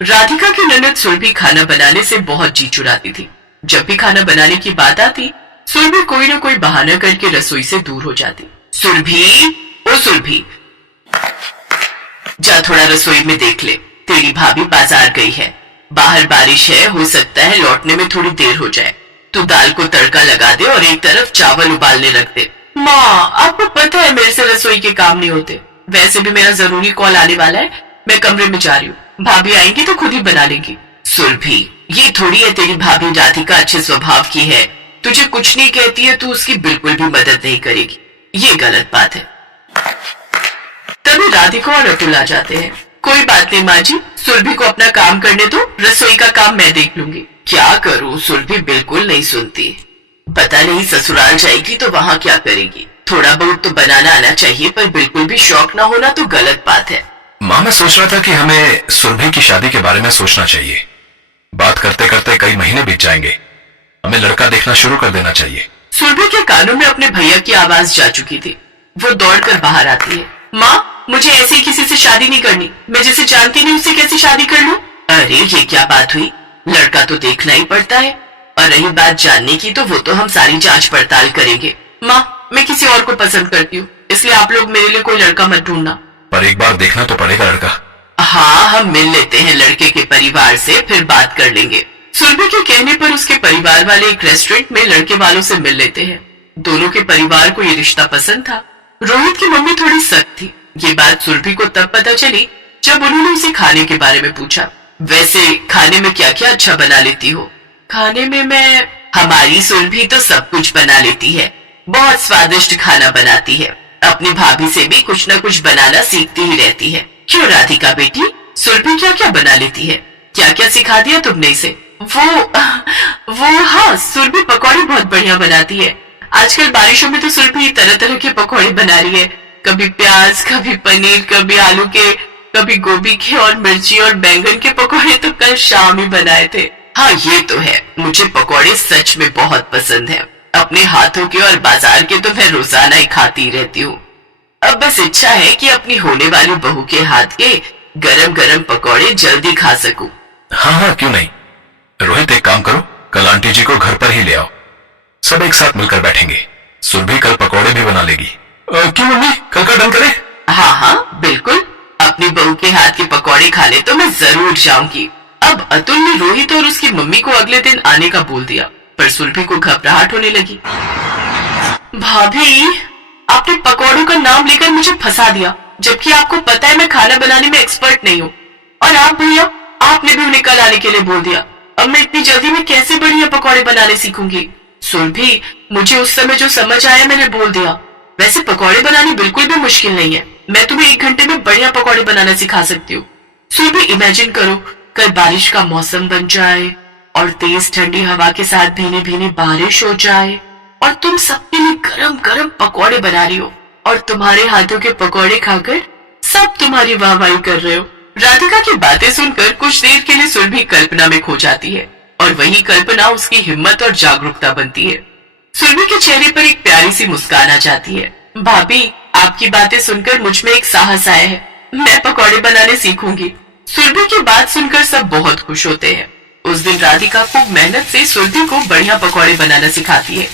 राधिका की ननद सुरभि खाना बनाने से बहुत जी चुराती थी। जब भी खाना बनाने की बात आती, सुरभि कोई न कोई बहाना करके रसोई से दूर हो जाती। सुरभि, ओ सुरभि, जा थोड़ा रसोई में देख ले, तेरी भाभी बाजार गई है। बाहर बारिश है, हो सकता है लौटने में थोड़ी देर हो जाए। तू दाल को तड़का लगा दे और एक तरफ चावल उबालने रख दे। माँ, आपको पता है मेरे से रसोई के काम नहीं होते। वैसे भी मेरा जरूरी कॉल आने वाला है, मैं कमरे में जा रही हूँ। भाभी आएंगी तो खुद ही बना लेंगी। सुरभि, ये थोड़ी है तेरी भाभी राधिका अच्छे स्वभाव की है, तुझे कुछ नहीं कहती है, तू उसकी बिल्कुल भी मदद नहीं करेगी। ये गलत बात है। तभी राधिका और अतुल आ जाते हैं। कोई बात नहीं माँ जी, सुरभि को अपना काम करने दो, रसोई का काम मैं देख लूंगी। क्या करूँ, सुरभि बिल्कुल नहीं सुनती। पता नहीं ससुराल जाएगी तो वहाँ क्या करेगी। थोड़ा बहुत तो बनाना आना चाहिए, पर बिल्कुल भी शौक ना होना तो गलत बात है। माँ, मैं सोच रहा था कि हमें सुरभि की शादी के बारे में सोचना चाहिए। बात करते करते कई महीने बीत जाएंगे, हमें लड़का देखना शुरू कर देना चाहिए। सुरभि के कानों में अपने भैया की आवाज जा चुकी थी। वो दौड़कर बाहर आती है। माँ, मुझे ऐसे ही किसी से शादी नहीं करनी, मैं जिसे जानती नहीं उससे कैसे शादी कर लूं? अरे ये क्या बात हुई, लड़का तो देखना ही पड़ता है, और रही बात जानने की तो वो तो हम सारी जांच पड़ताल करेंगे। माँ, मैं किसी और को पसंद करती हूँ, इसलिए आप लोग मेरे लिए कोई लड़का मत ढूंढना। पर एक बार देखना तो पड़ेगा लड़का। हाँ, हम मिल लेते हैं लड़के के परिवार से, फिर बात कर लेंगे। सुरभि के कहने पर उसके परिवार वाले एक रेस्टोरेंट में लड़के वालों से मिल लेते हैं। दोनों के परिवार को ये रिश्ता पसंद था। रोहित की मम्मी थोड़ी सख्त थी। ये बात सुरभि को तब पता चली जब उन्होंने उसे खाने के बारे में पूछा। वैसे खाने में क्या क्या अच्छा बना लेती हो? खाने में मैं, हमारी सुरभि तो सब कुछ बना लेती है, बहुत स्वादिष्ट खाना बनाती है। अपनी भाभी से भी कुछ न कुछ बनाना सीखती ही रहती है। क्यों राधिका बेटी, सुरभि क्या क्या बना लेती है? क्या क्या सिखा दिया तुमने इसे? वो हाँ, सुरभि पकौड़े बहुत बढ़िया बनाती है। आजकल बारिशों में तो सुरभि तरह तरह के पकौड़े बना रही है। कभी प्याज, कभी पनीर, कभी आलू के, कभी गोभी के, और मिर्ची और बैंगन के पकौड़े तो कल शाम ही बनाए थे। हाँ ये तो है, मुझे पकौड़े सच में बहुत पसंद है। अपने हाथों के और बाजार के तो मैं रोजाना ही खाती रहती हूँ। अब बस इच्छा है कि अपनी होने वाली बहू के हाथ के गरम गरम पकौड़े जल्दी खा सकूं। हाँ हाँ, क्यों नहीं। रोहित, एक काम करो, कल आंटी जी को घर पर ही ले आओ, सब एक साथ मिलकर बैठेंगे। सुरभि कल पकौड़े भी बना लेगी। क्यों मम्मी, कल का डन करें? हाँ हाँ बिल्कुल, अपनी बहू के हाथ के पकौड़े खाने तो मैं जरूर जाऊंगी। अब अतुल ने रोहित और उसकी मम्मी को अगले दिन आने का बोल दिया, पर सुरभि को घबराहट होने लगी। भाभी, आपने पकौड़ों का नाम लेकर मुझे फंसा दिया, जबकि आपको पता है मैं खाना बनाने में एक्सपर्ट नहीं हूँ। और आप भैया, आपने भी उन्हें कल आने के लिए बोल दिया। अब मैं इतनी जल्दी में कैसे बढ़िया पकौड़े बनाने सीखूंगी? सुरभि, मुझे उस समय जो समझ आया मैंने बोल दिया। वैसे पकौड़े बनाने बिल्कुल भी मुश्किल नहीं है, मैं तुम्हें 1 घंटे में बढ़िया पकौड़े बनाना सिखा सकती हूँ। सुरभि, इमेजिन करो कल बारिश का मौसम बन जाए और तेज ठंडी हवा के साथ भीनी भीनी बारिश हो जाए, और तुम सबके लिए गरम गरम पकौड़े बना रही हो, और तुम्हारे हाथों के पकौड़े खाकर सब तुम्हारी वाहवाही कर रहे हो। राधिका की बातें सुनकर कुछ देर के लिए सुरभि कल्पना में खो जाती है, और वही कल्पना उसकी हिम्मत और जागरूकता बनती है। सुरभि के चेहरे पर एक प्यारी सी मुस्कान आ जाती है। भाभी, आपकी बातें सुनकर मुझ में एक साहस आया है, मैं पकौड़े बनाने सीखूंगी। सुरभि की बात सुनकर सब बहुत खुश होते हैं। उस दिन राधिका खूब मेहनत से सुरभि को बढ़िया पकौड़े बनाना सिखाती है।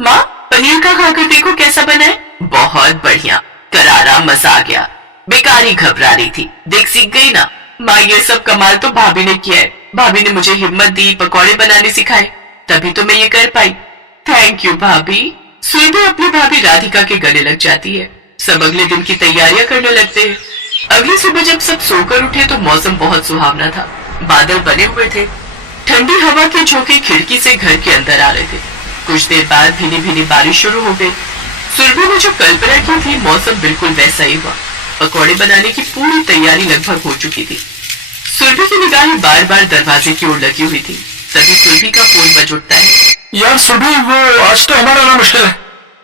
माँ, पनीर का खाकर देखो कैसा बना है। बहुत बढ़िया, करारा, मजा आ गया। बेकार ही घबरा रही थी, देख सीख गई ना। माँ, ये सब कमाल तो भाभी ने किया है। भाभी ने मुझे हिम्मत दी, पकौड़े बनाने सिखाए, तभी तो मैं ये कर पाई। थैंक यू भाभी। सुरभि अपनी भाभी राधिका के गले लग जाती है। सब अगले दिन की तैयारियां करने लगते हैं। अगली सुबह जब सब सोकर उठे तो मौसम बहुत सुहावना था। बादल बने हुए थे, ठंडी हवा के झोंके खिड़की से घर के अंदर आ रहे थे। कुछ देर बाद भीनी भीनी बारिश शुरू हो गई। सुरभि ने जो कल्पना की थी, मौसम बिल्कुल वैसा ही हुआ। पकौड़े बनाने की पूरी तैयारी लगभग हो चुकी थी। सुरभि की निगाहें बार बार दरवाजे की ओर लगी हुई थी। तभी सुरभि का फोन बज उठता है। यार सुरभि, वो आज तो हमारा आना मुश्किल है।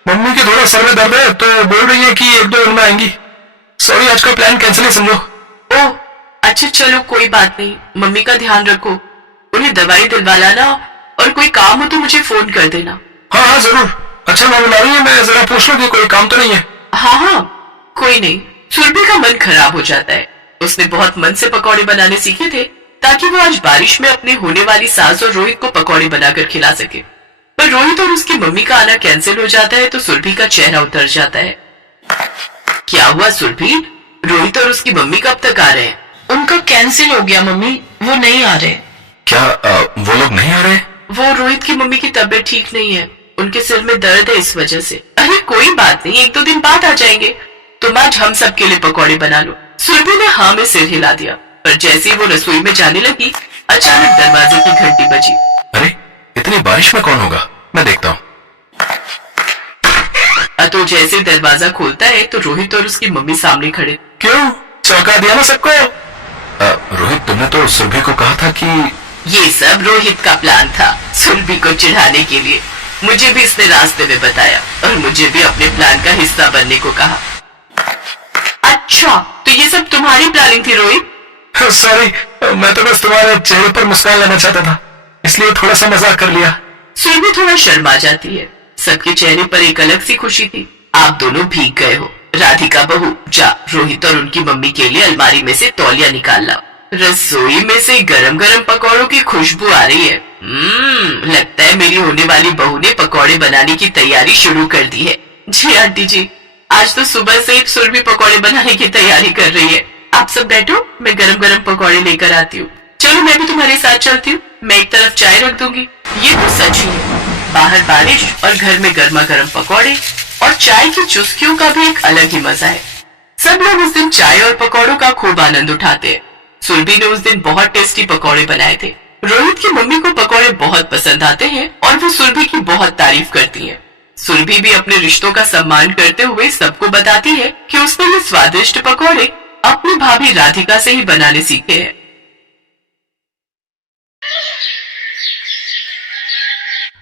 मम्मी के थोड़ा सर में दर्द है तो बोल रही है कि 1-2 दिन में आएंगी। सॉरी, आज का प्लान कैंसिल ही समझो। ओह अच्छा, चलो कोई बात नहीं, मम्मी का ध्यान रखो, उन्हें दवाई दिलवा लाना, और कोई काम हो तो मुझे फोन कर देना। हाँ हाँ जरूर। अच्छा, मैं बुला रही हूँ, मैं जरा पूछ लूँ कि कोई काम तो नहीं है। हाँ हाँ, कोई नहीं। सुरभि का मन खराब हो जाता है। उसने बहुत मन से पकौड़े बनाने सीखे थे ताकि वो आज बारिश में अपने होने वाली सास और रोहित को पकौड़े बनाकर खिला सके। पर रोहित और उसकी मम्मी का आना कैंसिल हो जाता है तो सुरभि का चेहरा उतर जाता है। क्या हुआ सुरभि? रोहित और उसकी मम्मी कब तक आ रहे हैं? उनका कैंसिल हो गया मम्मी, वो नहीं आ रहे। क्या वो लोग नहीं आ रहे? वो रोहित की मम्मी की तबीयत ठीक नहीं है, उनके सिर में दर्द है इस वजह से। अरे कोई बात नहीं, 1-2 दिन बाद आ जाएंगे। तुम आज हम सब के लिए पकौड़े बना लो। सुरभि ने हाँ में सिर हिला दिया, पर जैसे ही वो रसोई में जाने लगी अचानक दरवाजे की घंटी बजी। अरे इतनी बारिश में कौन होगा, मैं देखता हूँ। तो जैसे दरवाजा खोलता है तो रोहित और उसकी मम्मी सामने खड़े। क्यों, चौंका दिया ना सबको? रोहित, तुमने तो सुरभि को कहा था कि ये सब रोहित का प्लान था, सुरभि को चिढ़ाने के लिए। मुझे भी इसने रास्ते में बताया और मुझे भी अपने प्लान का हिस्सा बनने को कहा। अच्छा, तो ये सब तुम्हारी प्लानिंग थी रोहित? सॉरी, मैं तो बस तुम्हारे चेहरे पर मुस्कान लाना चाहता था, इसलिए थोड़ा सा मजाक कर लिया। सुरभि थोड़ा शर्मा जाती है। सबके चेहरे पर एक अलग सी खुशी थी। आप दोनों भीग गए हो। राधिका बहू, जा रोहित और उनकी मम्मी के लिए अलमारी में से तौलिया निकाल लाओ। रसोई में से गरम गरम पकौड़ों की खुशबू आ रही है। लगता है मेरी होने वाली बहू ने पकौड़े बनाने की तैयारी शुरू कर दी है। जी आंटी जी, आज तो सुबह से ही सुरभि पकौड़े बनाने की तैयारी कर रही है। आप सब बैठो, मैं गरम गरम पकौड़े लेकर आती हूँ। चलो मैं भी तुम्हारे साथ चलती हूँ। मैं एक तरफ चाय रख दूंगी। ये तो सच ही है, बाहर बारिश और घर में गर्मा गर्म पकौड़े और चाय की चुस्कियों का भी एक अलग ही मजा है। सब लोग उस दिन चाय और पकौड़ों का खूब आनंद उठाते हैं। सुरभि ने उस दिन बहुत टेस्टी पकौड़े बनाए थे। रोहित की मम्मी को पकौड़े बहुत पसंद आते हैं और वो सुरभि की बहुत तारीफ करती है। सुरभि भी अपने रिश्तों का सम्मान करते हुए सबको बताती है कि उसने ये स्वादिष्ट पकौड़े अपनी भाभी राधिका से ही बनाने सीखे हैं।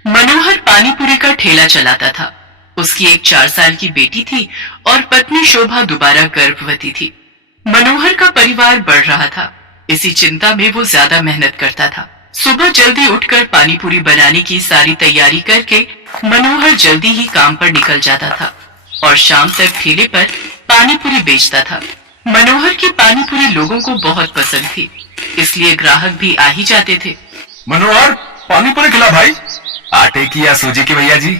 मनोहर पानीपुरी का ठेला चलाता था। उसकी एक 4 साल की बेटी थी और पत्नी शोभा दोबारा गर्भवती थी। मनोहर का परिवार बढ़ रहा था, इसी चिंता में वो ज्यादा मेहनत करता था। सुबह जल्दी उठकर पानीपुरी बनाने की सारी तैयारी करके मनोहर जल्दी ही काम पर निकल जाता था और शाम तक ठेले पर पानीपुरी बेचता था। मनोहर की पानीपुरी लोगों को बहुत पसंद थी, इसलिए ग्राहक भी आ ही जाते थे। मनोहर, पानीपुरी खिला भाई। आटे की या सूजी की भैया जी?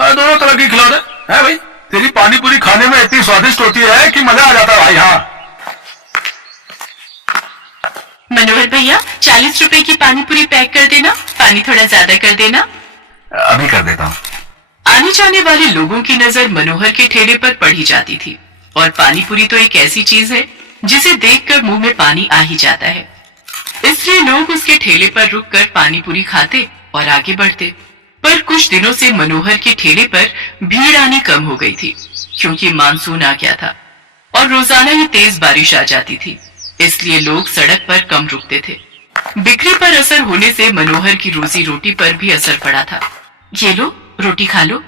दोनों तरह की खिला दे। है भाई, तेरी पानीपुरी खाने में इतनी स्वादिष्ट होती है कि मजा आ जाता है भाई। हाँ मनोहर भैया, 40 रुपए की पानीपुरी पैक कर देना, पानी थोड़ा ज्यादा कर देना। अभी कर देता हूँ। आने जाने वाले लोगों की नजर मनोहर के ठेले पर पड़ी जाती थी और पानीपुरी तो एक ऐसी चीज है जिसे देखकर मुंह में पानी आ ही जाता है। इसलिए लोग उसके ठेले पर रुककर पानीपुरी खाते और आगे बढ़ते। पर कुछ दिनों से मनोहर के ठेले पर भीड़ आनी कम हो गई थी, क्योंकि मानसून आ गया था और रोजाना ही तेज बारिश आ जाती थी, इसलिए लोग सड़क पर कम रुकते थे। बिक्री पर असर होने से मनोहर की रोजी रोटी पर भी असर पड़ा था। ये लो, रोटी खा लो।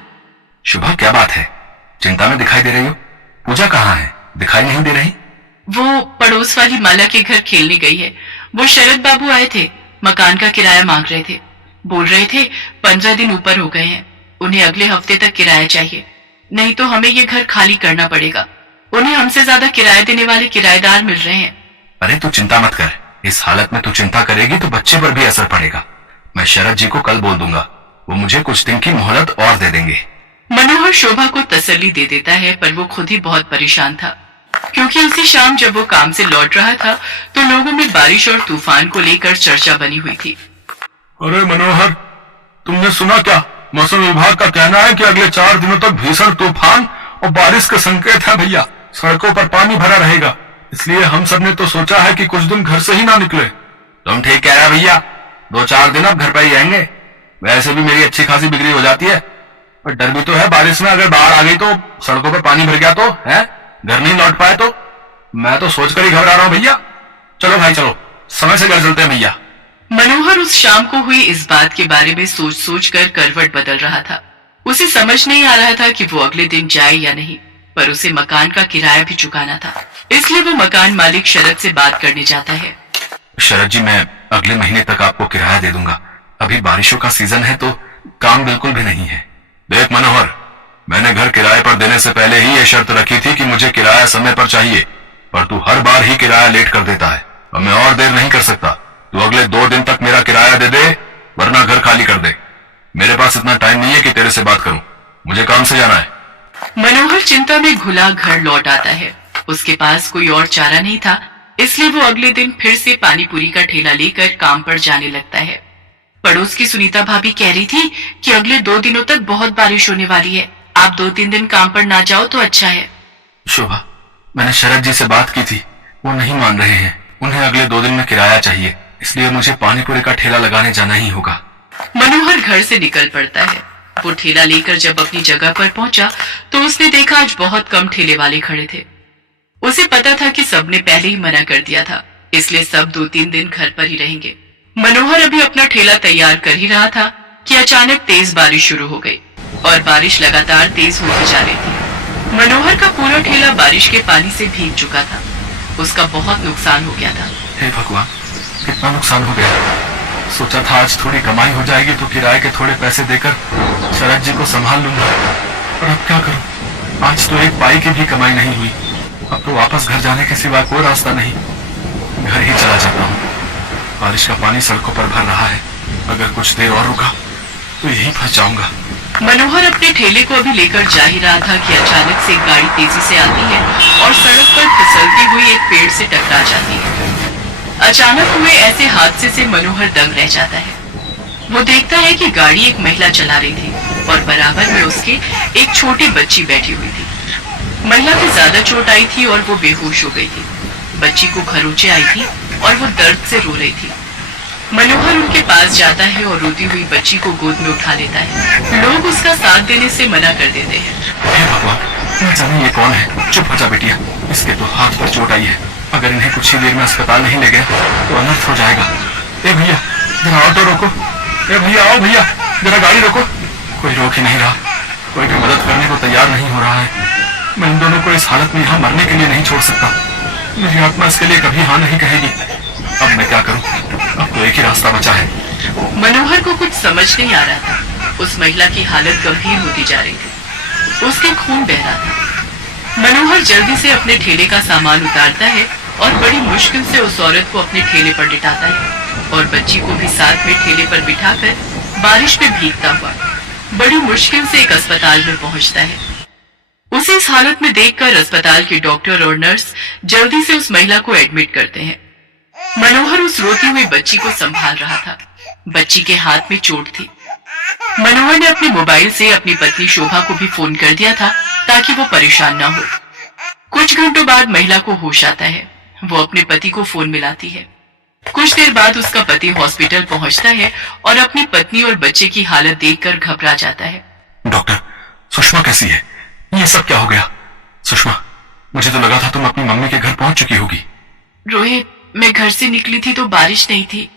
शुभा, क्या बात है? चिंता में दिखाई दे रही हो। पूजा कहाँ है, दिखाई नहीं दे रही? वो पड़ोस वाली माला के घर खेलने गई है। वो शरद बाबू आए थे, मकान का किराया मांग रहे थे। बोल रहे थे 15 दिन ऊपर हो गए हैं, उन्हें अगले हफ्ते तक किराया चाहिए, नहीं तो हमें ये घर खाली करना पड़ेगा। उन्हें हमसे ज्यादा किराया देने वाले किराएदार मिल रहे हैं। अरे तू चिंता मत कर, इस हालत में तू चिंता करेगी तो बच्चे पर भी असर पड़ेगा। मैं शरद जी को कल बोल दूंगा, वो मुझे कुछ दिन की मोहलत और दे देंगे। मनोहर शोभा को तसल्ली दे देता है, पर वो खुद ही बहुत परेशान था, क्योंकि उसी शाम जब वो काम से लौट रहा था तो लोगों में बारिश और तूफान को लेकर चर्चा बनी हुई थी। अरे मनोहर, तुमने सुना क्या? मौसम विभाग का कहना है कि अगले 4 दिनों तक भीषण तूफान और बारिश के संकेत हैं भैया। सड़कों पर पानी भरा रहेगा, इसलिए हम सब ने तो सोचा है कि कुछ दिन घर से ही ना निकले। तुम ठीक कह रहे हो भैया, 2-4 दिन अब घर पर ही रहेंगे। वैसे भी मेरी अच्छी खासी बिक्री हो जाती है, पर डर भी तो है बारिश में अगर बाढ़ आ गई तो, सड़कों पर पानी भर गया तो, है घर नहीं लौट पाए तो। मैं तो सोचकर ही घबरा रहा हूँ भैया। चलो भाई चलो, समय से घर चलते हैं भैया। मनोहर उस शाम को हुई इस बात के बारे में सोच सोच कर करवट बदल रहा था। उसे समझ नहीं आ रहा था कि वो अगले दिन जाए या नहीं, पर उसे मकान का किराया भी चुकाना था, इसलिए वो मकान मालिक शरद से बात करने जाता है। शरद जी, मैं अगले महीने तक आपको किराया दे दूंगा। अभी बारिशों का सीजन है तो काम बिल्कुल भी नहीं है। देख मनोहर, मैंने घर किराए पर देने से पहले ही ये शर्त रखी थी कि मुझे किराया समय पर चाहिए। पर तू हर बार ही किराया लेट कर देता है। अब मैं और देर नहीं कर सकता। तू अगले 2 दिन तक मेरा किराया दे दे, वरना घर खाली कर दे। मेरे पास इतना टाइम नहीं है कि तेरे से बात करूं। मुझे काम से जाना है। मनोहर चिंता में घुला घर लौट आता है। उसके पास कोई और चारा नहीं था, इसलिए वो अगले दिन फिर से पानी पूरी का ठेला लेकर काम पर जाने लगता है। पड़ोस की सुनीता भाभी कह रही थी कि अगले 2 दिनों तक बहुत बारिश होने वाली है। आप 2-3 दिन काम पर ना जाओ तो अच्छा है। शोभा, मैंने शरद जी से बात की थी, वो नहीं मान रहे हैं। उन्हें अगले 2 दिन में किराया चाहिए, इसलिए मुझे पानी पूरी का ठेला लगाने जाना ही होगा। मनोहर घर से निकल पड़ता है। वो ठेला लेकर जब अपनी जगह पर पहुंचा तो उसने देखा आज बहुत कम ठेले वाले खड़े थे। उसे पता था कि सबने पहले ही मना कर दिया था, इसलिए सब 2-3 दिन घर पर ही रहेंगे। मनोहर अभी अपना ठेला तैयार कर ही रहा था कि अचानक तेज बारिश शुरू हो गई और बारिश लगातार तेज होती जा रही थी। मनोहर का पूरा ठेला बारिश के पानी से भीग चुका था। उसका बहुत नुकसान हो गया था। हे भगवान, कितना नुकसान हो गया। सोचा था आज थोड़ी कमाई हो जाएगी तो किराए के थोड़े पैसे देकर शरद जी को संभाल लूंगा, और अब क्या करूं। आज तो 1 पाई की भी कमाई नहीं हुई। अब तो वापस घर जाने के सिवा कोई रास्ता नहीं। घर ही चला जाता हूँ। बारिश का पानी सड़कों पर भर रहा है। अगर कुछ देर और रुका तो यहीं फंस जाऊंगा। मनोहर अपने ठेले को अभी लेकर जा ही रहा था कि अचानक से एक गाड़ी तेजी से आती है और सड़क पर फिसलती हुई एक पेड़ से टकरा जाती है। अचानक हुए ऐसे हादसे से मनोहर दंग रह जाता है। वो देखता है कि गाड़ी एक महिला चला रही थी और बराबर में उसके एक छोटी बच्ची बैठी हुई थी। महिला को ज्यादा चोट आई थी और वो बेहोश हो गई थी। बच्ची को खरोंचे आई थी और वो दर्द से रो रही थी। मनोहर उनके पास जाता है और रोती हुई बच्ची को गोद में उठा लेता है। लोग उसका साथ देने से मना कर देते हैं। हे भगवान, न जाने ये कौन है। चुप हो जा बेटिया, इसके तो हाथ पर चोट आई है। अगर इन्हें कुछ ही देर में अस्पताल नहीं ले गए तो अनर्थ हो जाएगा। ए भैया, जरा ऑटो रोको। ए भैया, आओ भैया, जरा गाड़ी रोको। कोई रोक ही नहीं रहा। कोई भी मदद करने को तैयार नहीं हो रहा है। मैं इन दोनों को इस हालत में यहाँ मरने के लिए नहीं छोड़ सकता। मेरी आत्मा इसके लिए कभी हाँ नहीं कहेगी। अब मैं क्या करूं? अब तो एक ही रास्ता बचा है। मनोहर को कुछ समझ नहीं आ रहा था। उस महिला की हालत गंभीर होती जा रही थी। उसके खून बह रहा था। मनोहर जल्दी से अपने ठेले का सामान उतारता है और बड़ी मुश्किल से उस औरत को अपने ठेले पर लिटाता है और बच्ची को भी साथ में ठेले पर बिठाकर बारिश में भीगता हुआ बड़ी मुश्किल से एक अस्पताल में पहुंचता है। उसे इस हालत में देखकर अस्पताल के डॉक्टर और नर्स जल्दी से उस महिला को एडमिट करते हैं। मनोहर उस रोती हुई बच्ची को संभाल रहा था। बच्ची के हाथ में चोट थी। मनोहर ने अपने मोबाइल से अपनी पत्नी शोभा को भी फोन कर दिया था ताकि वो परेशान ना हो। कुछ घंटों बाद महिला को होश आता है। वो अपने पति को फोन मिलाती है। कुछ देर बाद उसका पति हॉस्पिटल पहुंचता है और अपनी पत्नी और बच्चे की हालत देखकर घबरा जाता है। डॉक्टर, सुषमा कैसी है? ये सब क्या हो गया? सुषमा, मुझे तो लगा था तुम अपनी मम्मी के घर पहुंच चुकी होगी। रोहित, मैं घर से निकली थी तो बारिश नहीं थी।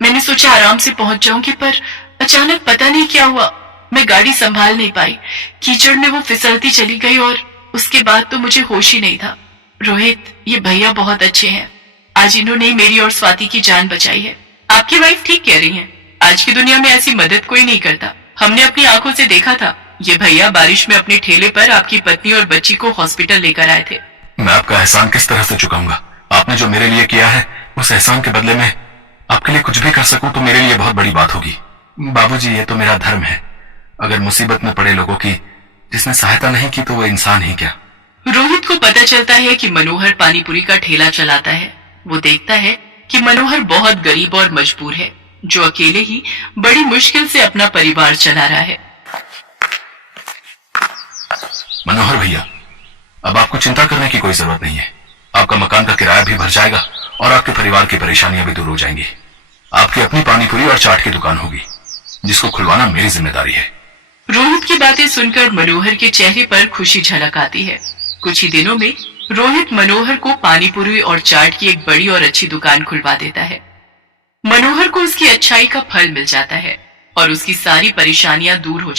मैंने सोचा आराम से पहुंच जाऊंगी, पर अचानक पता नहीं क्या हुआ, मैं गाड़ी संभाल नहीं पाई। कीचड़ में वो फिसलती चली गई और उसके बाद तो मुझे होश ही नहीं था। रोहित, ये भैया बहुत अच्छे हैं। आज इन्होंने मेरी और स्वाति की जान बचाई है। आपकी वाइफ ठीक कह रही है। आज की दुनिया में ऐसी मदद कोई नहीं करता। हमने अपनी आंखों से देखा था। ये भैया बारिश में अपने ठेले पर आपकी पत्नी और बच्ची को हॉस्पिटल लेकर आए थे। मैं आपका एहसान किस तरह से चुकाऊंगा? आपने जो मेरे लिए किया है, उस एहसान के बदले में आपके लिए कुछ भी कर सकूं तो मेरे लिए बहुत बड़ी बात होगी। बाबूजी, ये तो मेरा धर्म है। अगर मुसीबत में पड़े लोगों की जिसने सहायता नहीं की तो वो इंसान ही क्या। रोहित को पता चलता है कि मनोहर पानीपुरी का ठेला चलाता है। वो देखता है कि मनोहर बहुत गरीब और मजबूर है, जो अकेले ही बड़ी मुश्किल से अपना परिवार चला रहा है। मनोहर भैया, अब आपको चिंता करने की कोई जरूरत नहीं है। आपका मकान का किराया भी भर जाएगा और आपके परिवार की परेशानियां भी दूर हो जाएंगी। आपकी अपनी पानीपुरी और चाट की दुकान होगी, जिसको खुलवाना मेरी जिम्मेदारी है। रोहित की बातें सुनकर मनोहर के चेहरे पर खुशी झलक आती है। कुछ ही दिनों में रोहित मनोहर को पानीपुरी और चाट की एक बड़ी और अच्छी दुकान खुलवा देता है। मनोहर को उसकी अच्छाई का फल मिल जाता है और उसकी सारी परेशानियां दूर हो जाती हैं।